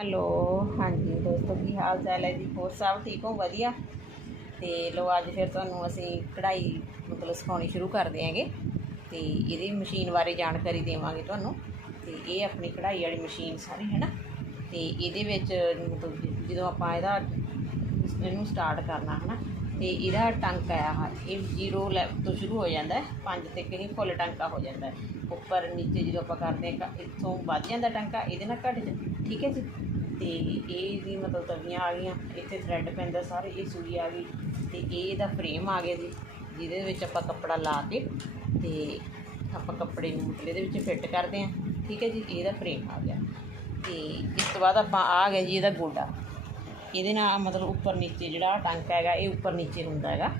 Hello, ਹਾਂਜੀ ਦੋਸਤੋ, ਕੀ ਹਾਲ ਚਾਲ ਹੈ ਜੀ? ਹੋਰ ਸਭ ਠੀਕ ਹੋ? ਵਧੀਆ? ਤੇ ਲੋ ਅੱਜ ਫਿਰ ਤੁਹਾਨੂੰ ਅਸੀਂ ਕਢਾਈ ਮਤਲਬ ਸਿਖਾਉਣੀ ਸ਼ੁਰੂ ਕਰਦੇ ਹੈਗੇ। ਤੇ ਇਹਦੀ ਮਸ਼ੀਨ ਬਾਰੇ ਜਾਣਕਾਰੀ ਦੇਵਾਂਗੇ ਤੁਹਾਨੂੰ। ਤੇ ਇਹ ਆਪਣੀ ਕਢਾਈ ਵਾਲੀ ਮਸ਼ੀਨ ਸਾਰੀ, ਹੈ ਨਾ? ਤੇ ਇਹਦੇ ਵਿੱਚ ਮਤਲਬ ਜਦੋਂ ਆਪਾਂ ਇਹਦਾ ਇਹਨੂੰ ਸਟਾਰਟ ਕਰਨਾ, ਹੈ ਨਾ? ਤੇ ਇਹਦਾ ਟਾਂਕਾ ਆ ਇਹ ਜ਼ੀਰੋ ਲੈਵਲ ਤੋਂ ਸ਼ੁਰੂ ਹੋ ਜਾਂਦਾ ਹੈ। ਪੰਜ ਤੇ ਕਿਹਨੀ ਫੁੱਲ ਟਾਂਕਾ ਹੋ ਜਾਂਦਾ ਹੈ। ਉੱਪਰ, ਨੀਚੇ ਜਦੋਂ ਆਪਾਂ ਕਰਦੇ ਹਾਂ ਇੱਥੋਂ ਵੱਧ ਜਾਂਦਾ ਟਾਂਕਾ, ਇਹਦੇ ਨਾਲ ਘਟ ਜਾਂਦਾ, ਠੀਕ ਹੈ ਜੀ? ਤੇ ਇਹ ਦੀ ਮਤਲਬ ਤਵੀਆਂ ਆ ਗਈਆਂ, ਇੱਥੇ ਥਰੈਡ ਪੈਂਦਾ ਸਾਰੇ, ਇਹ ਸੂਈ ਆ ਗਈ ਤੇ ਇਹ ਇਹਦਾ ਫਰੇਮ ਆ ਗਿਆ ਜੀ, ਜਿਹਦੇ ਵਿੱਚ ਆਪਾਂ ਕੱਪੜਾ ਲਾ ਕੇ ਤੇ ਆਪਾਂ ਕੱਪੜੇ ਨੂੰ ਇਹਦੇ ਵਿੱਚ ਫਿੱਟ ਕਰਦੇ ਹਾਂ, ਠੀਕ ਹੈ ਜੀ, ਇਹਦਾ ਫਰੇਮ ਆ ਗਿਆ। ਤੇ ਇਸ ਤੋਂ ਬਾਅਦ ਆਪਾਂ ਆ ਗਿਆ ਜੀ ਇਹਦਾ ਗੋਡਾ। ਇਹਦੇ ਨਾਲ ਮਤਲਬ ਉੱਪਰ ਨੀਚੇ ਜਿਹੜਾ ਟਾਂਕਾ ਹੈਗਾ, ਇਹ ਉੱਪਰ ਨੀਚੇ ਹੁੰਦਾ ਹੈਗਾ,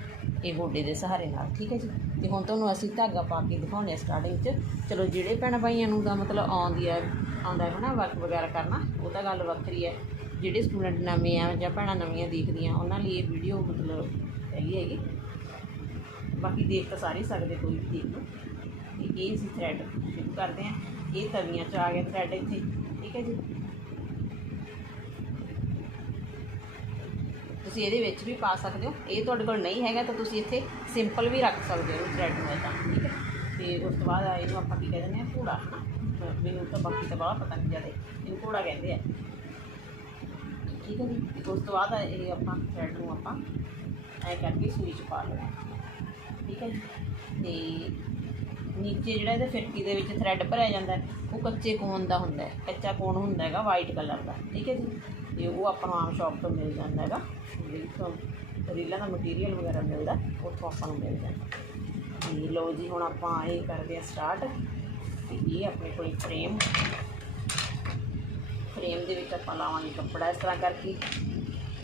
ਇਹ ਗੋਡੇ ਦੇ ਸਹਾਰੇ ਨਾਲ, ਠੀਕ ਹੈ ਜੀ। ਤੇ ਹੁਣ ਤੁਹਾਨੂੰ ਅਸੀਂ ਧਾਗਾ ਪਾ ਕੇ ਦਿਖਾਉਂਦੇ ਹਾਂ ਸਟਾਰਟਿੰਗ 'ਚ। ਚਲੋ ਜਿਹੜੇ ਭੈਣ ਭਾਈਆਂ ਨੂੰ ਦਾ ਮਤਲਬ ਆਉਂਦੀ ਹੈ ਆਉਂਦਾ ਹੈ ਨਾ ਵਰਕ ਵਗੈਰਾ ਕਰਨਾ, ਉਹ ਤਾਂ ਗੱਲ ਵੱਖਰੀ ਹੈ। ਜਿਹੜੇ ਸਟੂਡੈਂਟ ਨਵੇਂ ਆ ਜਾਂ ਭੈਣਾਂ ਨਵੀਆਂ ਦੇਖਦੀਆਂ, ਉਹਨਾਂ ਲਈ ਇਹ ਵੀਡੀਓ ਮਤਲਬ ਹੈਗੀ ਹੈਗੀ। ਬਾਕੀ ਦੇਖ ਤਾਂ ਸਾਰੇ ਸਕਦੇ ਕੋਈ ਵੀ ਦੇਖ ਲਓ। ਤੇ ਇਹ ਅਸੀਂ ਥਰੈਡ ਸ਼ੁਰੂ ਕਰਦੇ ਹਾਂ। ਇਹ ਤਵੀਆਂ 'ਚ ਆ ਗਿਆ ਥਰੈਡ ਇੱਥੇ, ਠੀਕ ਹੈ ਜੀ? ਤੁਸੀਂ ਇਹਦੇ ਵਿੱਚ ਵੀ ਪਾ ਸਕਦੇ ਹੋ। ਇਹ ਤੁਹਾਡੇ ਕੋਲ ਨਹੀਂ ਹੈਗਾ ਤਾਂ ਤੁਸੀਂ ਇੱਥੇ ਸਿੰਪਲ ਵੀ ਰੱਖ ਸਕਦੇ ਹੋ ਥਰੈਡ ਨੂੰ ਇਦਾਂ ਠੀਕ ਹੈ? ਤੇ ਉਸ ਤੋਂ ਬਾਅਦ ਇਹਨੂੰ ਆਪਾਂ ਕੀ ਕਹਿੰਦੇ ਨੇ ਘੋੜਾ ਹਨਾ ਮੈਨੂੰ ਤਾਂ ਬਾਕੀ ਤਾਂ ਬਾਹਲਾ ਪਤਾ ਨਹੀਂ ਜ਼ਿਆਦਾ। ਇਹਨੂੰ ਘੋੜਾ ਕਹਿੰਦੇ ਆ। ਠੀਕ ਹੈ ਜੀ? ਤੇ ਉਸ ਤੋਂ ਬਾਅਦ ਇਹ ਆਪਾਂ ਥਰੈਡ ਨੂੰ ਆਪਾਂ ਐ ਕਰਕੇ ਸੂਈ ਚ ਪਾ ਲੈਣਾ। ਠੀਕ ਹੈ ਜੀ? ਤੇ ਨੀਚੇ ਜਿਹੜਾ ਇਹਦੇ ਫਿਰਕੀ ਦੇ ਵਿੱਚ ਥਰੈਡ ਭਰਿਆ ਜਾਂਦਾ ਉਹ ਕੱਚੇ ਕੋਨ ਦਾ ਹੁੰਦਾ ਹੈ। ਕੱਚਾ ਕੋਨ ਹੁੰਦਾ ਹੈਗਾ ਵਾਈਟ ਕਲਰ ਦਾ। ਠੀਕ ਹੈ ਜੀ? ਤੇ ਉਹ ਆਪਾਂ ਨੂੰ ਆਮ ਸ਼ਾਪ ਤੋਂ ਮਿਲ ਜਾਂਦਾ ਹੈਗਾ। ਜਿੱਥੋਂ ਰੀਲਾਂ ਦਾ ਮਟੀਰੀਅਲ ਵਗੈਰਾ ਮਿਲਦਾ ਉੱਥੋਂ ਆਪਾਂ ਨੂੰ ਮਿਲ ਜਾਂਦਾ। ਤੇ ਲਓ ਜੀ, ਹੁਣ ਆਪਾਂ ਇਹ ਕਰਦੇ ਆ ਸਟਾਰਟ ਤੇ ਇਹ ਆਪਣੇ ਕੋਲ ਫਰੇਮ ਫਰੇਮ ਦੇ ਵਿੱਚ ਆਪਾਂ ਲਾਵਾਂਗੇ ਕੱਪੜਾ, ਇਸ ਤਰ੍ਹਾਂ ਕਰਕੇ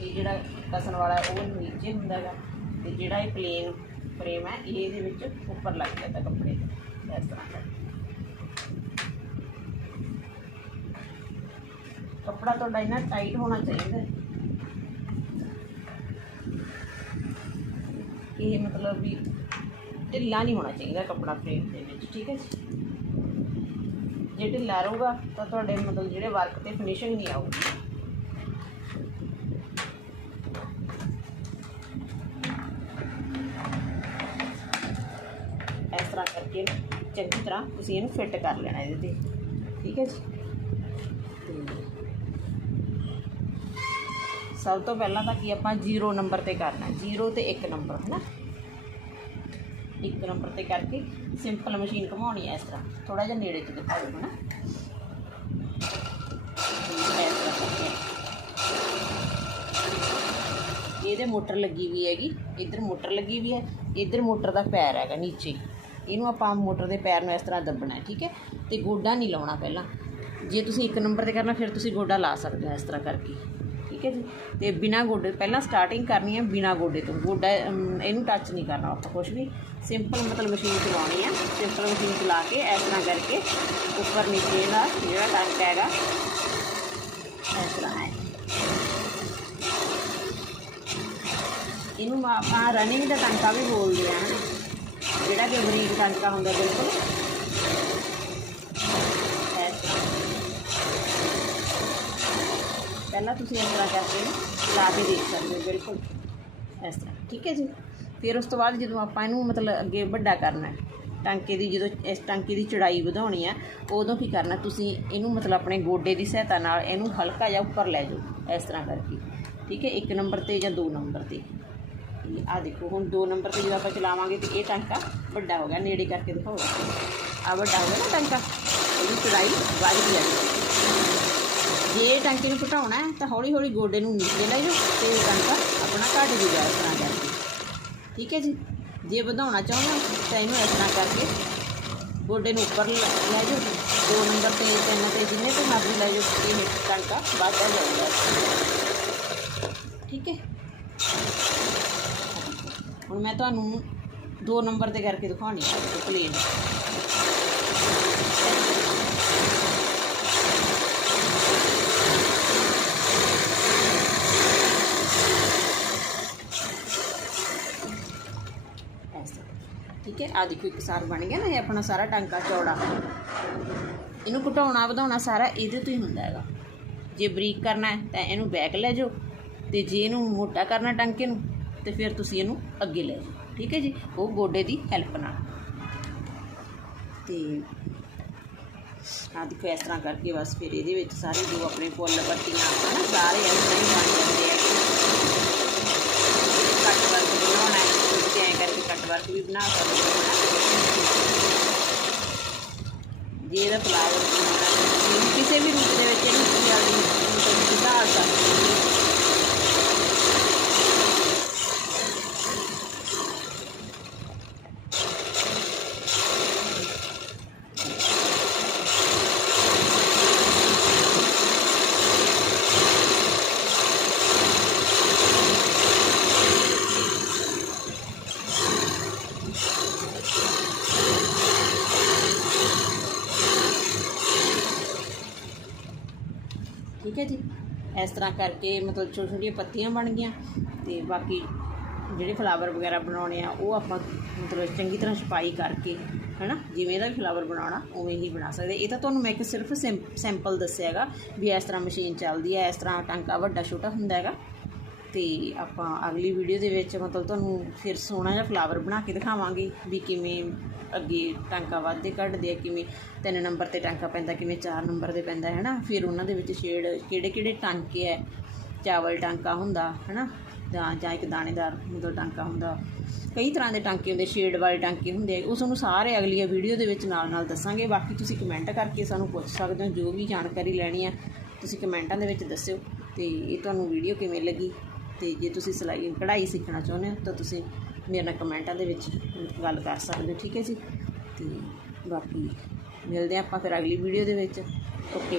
ਇਹ ਜਿਹੜਾ ਕਸਣ ਵਾਲਾ ਉਹ ਨੀਚੇ ਹੁੰਦਾ ਹੈਗਾ ਤੇ ਜਿਹੜਾ ਇਹ ਪਲੇਨ ਫਰੇਮ ਹੈ ਇਹ ਇਹਦੇ ਵਿੱਚ ਉੱਪਰ ਲੱਗ ਜਾਂਦਾ ਕੱਪੜੇ ਦੇ ਇਸ ਤਰ੍ਹਾਂ ਕਰਕੇ। ਕੱਪੜਾ ਤੁਹਾਡਾ ਇਹਨਾਂ ਟਾਈਟ ਹੋਣਾ ਚਾਹੀਦਾ ਇਹ ਮਤਲਬ ਵੀ ਢਿੱਲਾ ਨਹੀਂ ਹੋਣਾ ਚਾਹੀਦਾ ਕੱਪੜਾ ਫਰੇਮ ਦੇ ਵਿੱਚ, ਠੀਕ ਹੈ ਜੀ? ਜੇ ਢਿੱਲਾ ਰਹੂਗਾ ਤਾਂ ਤੁਹਾਡੇ ਮਤਲਬ ਜਿਹੜੇ ਵਰਕ ਤੇ ਫਿਨਿਸ਼ਿੰਗ ਨਹੀਂ ਆਊਗੀ। ਇਸ ਤਰ੍ਹਾਂ ਕਰਕੇ ਚੰਗੀ ਤਰ੍ਹਾਂ ਤੁਸੀਂ ਇਹਨੂੰ ਫਿੱਟ ਕਰ ਲੈਣਾ ਇਹਦੇ ਤੇ। ਠੀਕ ਹੈ ਜੀ? ਤੇ ਸਭ ਤੋਂ ਪਹਿਲਾਂ ਤਾਂ ਕੀ ਆਪਾਂ 0 ਨੰਬਰ ਤੇ ਕਰਨਾ 0 ਤੇ 1 ਨੰਬਰ ਹੈ ਨਾ ਇੱਕ ਨੰਬਰ ਤੇ ਕਰਕੇ ਸਿੰਪਲ ਮਸ਼ੀਨ ਘੁਮਾਉਣੀ ਹੈ ਇਸ ਤਰ੍ਹਾਂ। ਥੋੜਾ ਜਿਹਾ ਨੇੜੇ ਚ ਦਿਖਾ ਦਿਓ ਨਾ ਇਸ ਤਰ੍ਹਾਂ ਇਹਦੇ ਮੋਟਰ ਲੱਗੀ ਵੀ ਹੈਗੀ, ਇੱਧਰ ਮੋਟਰ ਲੱਗੀ ਵੀ ਹੈ, ਇੱਧਰ ਮੋਟਰ ਦਾ ਪੈਰ ਹੈਗਾ ਨੀਚੇ। ਇਹਨੂੰ ਆਪਾਂ ਮੋਟਰ ਦੇ ਪੈਰ ਨੂੰ ਇਸ ਤਰ੍ਹਾਂ ਦੱਬਣਾ ਹੈ, ਠੀਕ ਹੈ? ਤੇ ਗੋਡਾ ਨਹੀਂ ਲਾਉਣਾ ਪਹਿਲਾਂ। ਜੇ ਤੁਸੀਂ ਇੱਕ ਨੰਬਰ ਤੇ ਕਰਨਾ, ਫਿਰ ਤੁਸੀਂ ਗੋਡਾ ਲਾ ਸਕਦੇ ਹੋ ਇਸ ਤਰ੍ਹਾਂ ਕਰਕੇ। ਠੀਕ ਹੈ ਜੀ? ਤੇ ਬਿਨਾ ਗੋਡੇ, ਪਹਿਲਾਂ ਸਟਾਰਟਿੰਗ ਕਰਨੀ ਹੈ ਬਿਨਾ ਗੋਡੇ ਤੋਂ। ਗੋਡਾ ਇਹਨੂੰ ਟੱਚ ਨਹੀਂ ਕਰਨਾ ਆਪਾਂ ਕੁਝ ਵੀ। ਸਿੰਪਲ ਮਤਲਬ ਮਸ਼ੀਨ ਚਲਾਉਣੀ ਹੈ। ਸਿੰਪਲ ਮਸ਼ੀਨ ਚਲਾ ਕੇ ਇਸ ਤਰ੍ਹਾਂ ਕਰਕੇ ਉੱਪਰ ਨੀਚੇ ਦਾ ਜਿਹੜਾ ਟੰਕ ਹੈਗਾ, ਇਸ ਤਰ੍ਹਾਂ ਹੈ। ਇਹਨੂੰ ਆਪਾਂ ਰਨਿੰਗ ਦਾ ਟਾਂਕਾ ਵੀ ਬੋਲਦੇ ਆ ਜਿਹੜਾ ਕਿ ਬਰੀਕ ਟਾਂਕਾ ਹੁੰਦਾ, ਬਿਲਕੁਲ ਇਸ ਤਰ੍ਹਾਂ। ਪਹਿਲਾਂ ਤੁਸੀਂ ਇਸ ਤਰ੍ਹਾਂ ਕਰਕੇ ਇਹਨੂੰ ਲਾ ਕੇ ਦੇਖ ਸਕਦੇ ਹੋ, ਬਿਲਕੁਲ। ਇਸ ਤਰ੍ਹਾਂ। ਠੀਕ ਹੈ ਜੀ? ਫਿਰ ਉਸ ਤੋਂ ਬਾਅਦ ਜਦੋਂ ਆਪਾਂ ਇਹਨੂੰ ਮਤਲਬ ਅੱਗੇ ਵੱਡਾ ਕਰਨਾ ਹੈ, ਟਾਂਕੇ ਦੀ ਜਦੋਂ ਇਸ ਟਾਂਕੇ ਦੀ ਚੜਾਈ ਵਧਾਉਣੀ ਹੈ, ਉਦੋਂ ਕੀ ਕਰਨਾ, ਤੁਸੀਂ ਇਹਨੂੰ ਮਤਲਬ ਆਪਣੇ ਗੋਡੇ ਦੀ ਸਹਾਇਤਾ ਨਾਲ ਇਹਨੂੰ ਹਲਕਾ ਜਿਹਾ ਉੱਪਰ ਲੈ ਜਾਓ, ਇਸ ਤਰ੍ਹਾਂ ਕਰਕੇ। ਠੀਕ ਹੈ? ਇੱਕ ਨੰਬਰ ਤੇ ਜਾਂ ਦੋ ਨੰਬਰ ਤੇ। ਆ ਦੇਖੋ, ਹੁਣ ਦੋ ਨੰਬਰ ਤੇ ਜਦੋਂ ਆਪਾਂ ਚਲਾਵਾਂਗੇ ਤੇ ਇਹ ਟਾਂਕਾ ਵੱਡਾ ਹੋ ਗਿਆ, ਨੇੜੇ ਕਰਕੇ ਦਿਖਾਓ। ਆ ਵੱਡਾ ਹੋ ਗਿਆ ਨਾ ਟਾਂਕਾ। ਇਹਦੀ ਚੜਾਈ ਵੱਧ ਗਈ ਹੈ। ਜੇ ਇਹ ਟਾਂਕੇ ਨੂੰ ਘਟਾਉਣਾ ਤਾਂ ਹੌਲੀ ਹੌਲੀ ਗੋਡੇ ਨੂੰ ਨੀਚੇ ਲੈ ਜਾਓ ਤੇ ਇਹ ਟਾਂਕਾ ਆਪਣਾ ਘਟ ਜੂਗਾ ਇਸ ਤਰ੍ਹਾਂ ਕਰਕੇ ਠੀਕ ਹੈ ਜੀ? ਜੇ ਵਧਾਉਣਾ ਚਾਹੁੰਦੇ ਹੋ, ਤਾਂ ਇਹਨੂੰ ਇਸ ਤਰ੍ਹਾਂ ਕਰਕੇ ਗੋਡੇ ਨੂੰ ਉੱਪਰ ਲੈ ਲੈ ਜਾਓ। ਦੋ ਨੰਬਰ ਤੇ ਤਿੰਨ ਤੇ ਜਿੰਨੇ ਤੇ ਮਰਜ਼ੀ ਲੈ ਜਾਓ, ਇਹ ਟਾਂਕਾ ਵੱਧਦਾ ਜਾਊਗਾ ਠੀਕ ਹੈ? ਹੁਣ ਮੈਂ ਤੁਹਾਨੂੰ ਦੋ ਨੰਬਰ ਤੇ ਕਰਕੇ ਦਿਖਾਉਣੀ ਹੈ ਪਲੇਨ ਠੀਕ ਹੈ। ਆ ਦੇਖੋ ਇੱਕ ਸਾਰ ਬਣ ਗਿਆ ਨਾ, ਇਹ ਆਪਣਾ ਸਾਰਾ ਟਾਂਕਾ ਚੌੜਾ। ਇਹਨੂੰ ਘਟਾਉਣਾ, ਵਧਾਉਣਾ ਸਾਰਾ ਇਹਦੇ ਤੋਂ ਹੀ ਹੁੰਦਾ ਹੈਗਾ। ਜੇ ਬਰੀਕ ਕਰਨਾ ਹੈ, ਤਾਂ ਇਹਨੂੰ ਬੈਕ ਲੈ ਜਾਓ। ਤੇ ਜੇ ਇਹਨੂੰ ਮੋਟਾ ਕਰਨਾ ਟਾਂਕੇ ਨੂੰ, ਤੇ ਫਿਰ ਤੁਸੀਂ ਇਹਨੂੰ ਅੱਗੇ ਲੈ ਜਾਓ। ਠੀਕ ਹੈ ਜੀ? ਉਹ ਗੋਡੇ ਦੀ ਹੈਲਪ ਨਾਲ। ਤੇ ਆਹ ਦੇਖੋ, ਇਸ ਤਰ੍ਹਾਂ ਕਰਕੇ ਬਸ ਫਿਰ ਇਹਦੇ ਵਿੱਚ ਸਾਰੇ ਜੋ ਆਪਣੇ ਫੁੱਲ ਪੱਤੀਆਂ ਹਨਾ ਸਾਰੇ ਇਸ ਤਰ੍ਹਾਂ ਹੀ ਬਣ ਜਾਂਦੇ ਆ। ਕੱਟ ਵਰਕ ਬਣਾਉਣਾ ਹੈ। ਤੁਸੀਂ ਐਂ ਕਰਕੇ ਕੱਟ ਵਰਕ ਵੀ ਬਣਾ ਸਕਦੇ ਹੋ। ਹਨਾ ਜੇ ਇਹਦਾ ਫਲਾਵਰ ਬਣਾਉਣਾ ਹੈ, ਤੁਸੀਂ ਕਿਸੇ ਵੀ ਰੂਪ ਦੇ ਵਿੱਚ ਇਹਨੂੰ ਤੁਸੀਂ ਆਪਣੀ ਮਤਲਬ ਸੁਧਾਰ ਸਕਦੇ ਹੋ ਠੀਕ ਹੈ ਜੀ। ਇਸ ਤਰ੍ਹਾਂ ਕਰਕੇ ਮਤਲਬ ਛੋਟੀਆਂ ਛੋਟੀਆਂ ਪੱਤੀਆਂ ਬਣ ਗਈਆਂ ਤੇ ਬਾਕੀ ਜਿਹੜੇ ਫਲਾਵਰ ਵਗੈਰਾ ਬਣਾਉਣੇ ਆ, ਉਹ ਆਪਾਂ ਮਤਲਬ ਚੰਗੀ ਤਰ੍ਹਾਂ ਛਪਾਈ ਕਰਕੇ, ਹੈਨਾ, ਜਿਵੇਂ ਦਾ ਵੀ ਫਲਾਵਰ ਬਣਾਉਣਾ, ਉਵੇਂ ਹੀ ਬਣਾ ਸਕਦੇ। ਇਹ ਤਾਂ ਤੁਹਾਨੂੰ ਮੈਂ ਇੱਕ ਸਿਰਫ ਸੈਂਪਲ ਦੱਸਿਆ ਹੈਗਾ ਵੀ ਇਸ ਤਰ੍ਹਾਂ ਮਸ਼ੀਨ ਚੱਲਦੀ ਹੈ, ਇਸ ਤਰ੍ਹਾਂ ਟਾਂਕਾ ਵੱਡਾ ਛੋਟਾ ਹੁੰਦਾ ਹੈਗਾ। ਤੇ ਆਪਾਂ ਅਗਲੀ ਵੀਡੀਓ ਦੇ ਵਿੱਚ ਮਤਲਬ ਤੁਹਾਨੂੰ ਫਿਰ ਸੋਹਣਾ ਜਿਹਾ ਫਲਾਵਰ ਬਣਾ ਕੇ ਦਿਖਾਵਾਂਗੇ ਵੀ ਕਿਵੇਂ ਅੱਗੇ ਟਾਂਕਾ ਵੱਧਦੇ ਕੱਢਦੇ ਆ, ਕਿਵੇਂ ਤਿੰਨ ਨੰਬਰ ਤੇ ਟਾਂਕਾ ਪੈਂਦਾ, ਕਿਵੇਂ ਚਾਰ ਨੰਬਰ ਤੇ ਪੈਂਦਾ ਹੈ ਨਾ ਫਿਰ ਉਹਨਾਂ ਦੇ ਵਿੱਚ ਸ਼ੇਡ ਕਿਹੜੇ ਕਿਹੜੇ ਟਾਂਕੇ ਹੈ ਚਾਵਲ ਟਾਂਕਾ ਹੁੰਦਾ ਹੈ ਨਾ ਜਾਂ ਜਾਂ ਇੱਕ ਦਾਣੇਦਾਰ ਮਤਲਬ ਟਾਂਕਾ ਹੁੰਦਾ। ਕਈ ਤਰ੍ਹਾਂ ਦੇ ਟਾਂਕੇ ਹੁੰਦੇ ਸ਼ੇਡ ਵਾਲੇ ਟਾਂਕੇ ਹੁੰਦੇ ਆ। ਉਹ ਤੁਹਾਨੂੰ ਸਾਰੇ ਅਗਲੀ ਵੀਡੀਓ ਦੇ ਵਿੱਚ ਨਾਲ ਨਾਲ ਦੱਸਾਂਗੇ। ਬਾਕੀ ਤੁਸੀਂ ਕਮੈਂਟ ਕਰਕੇ ਸਾਨੂੰ ਪੁੱਛ ਸਕਦੇ ਹੋ, ਜੋ ਵੀ ਜਾਣਕਾਰੀ ਲੈਣੀ ਹੈ ਤੁਸੀਂ ਕਮੈਂਟਾਂ ਦੇ ਵਿੱਚ ਦੱਸਿਓ। ਤੇ ਇਹ ਤੁਹਾਨੂੰ ਵੀਡੀਓ ਕਿਵੇਂ ਲੱਗੀ? ਤੇ ਜੇ ਤੁਸੀਂ ਸਿਲਾਈ ਕਢਾਈ ਸਿੱਖਣਾ ਚਾਹੁੰਦੇ ਹੋ, ਤਾਂ ਤੁਸੀਂ ਮੇਰੇ ਨਾਲ ਕਮੈਂਟਾਂ ਦੇ ਵਿੱਚ ਗੱਲ ਕਰ ਸਕਦੇ ਹੋ, ਠੀਕ ਹੈ ਜੀ? ਤੇ ਬਾਕੀ ਮਿਲਦੇ ਹਾਂ ਆਪਾਂ ਫਿਰ ਅਗਲੀ ਵੀਡੀਓ ਦੇ ਵਿੱਚ। ਓਕੇ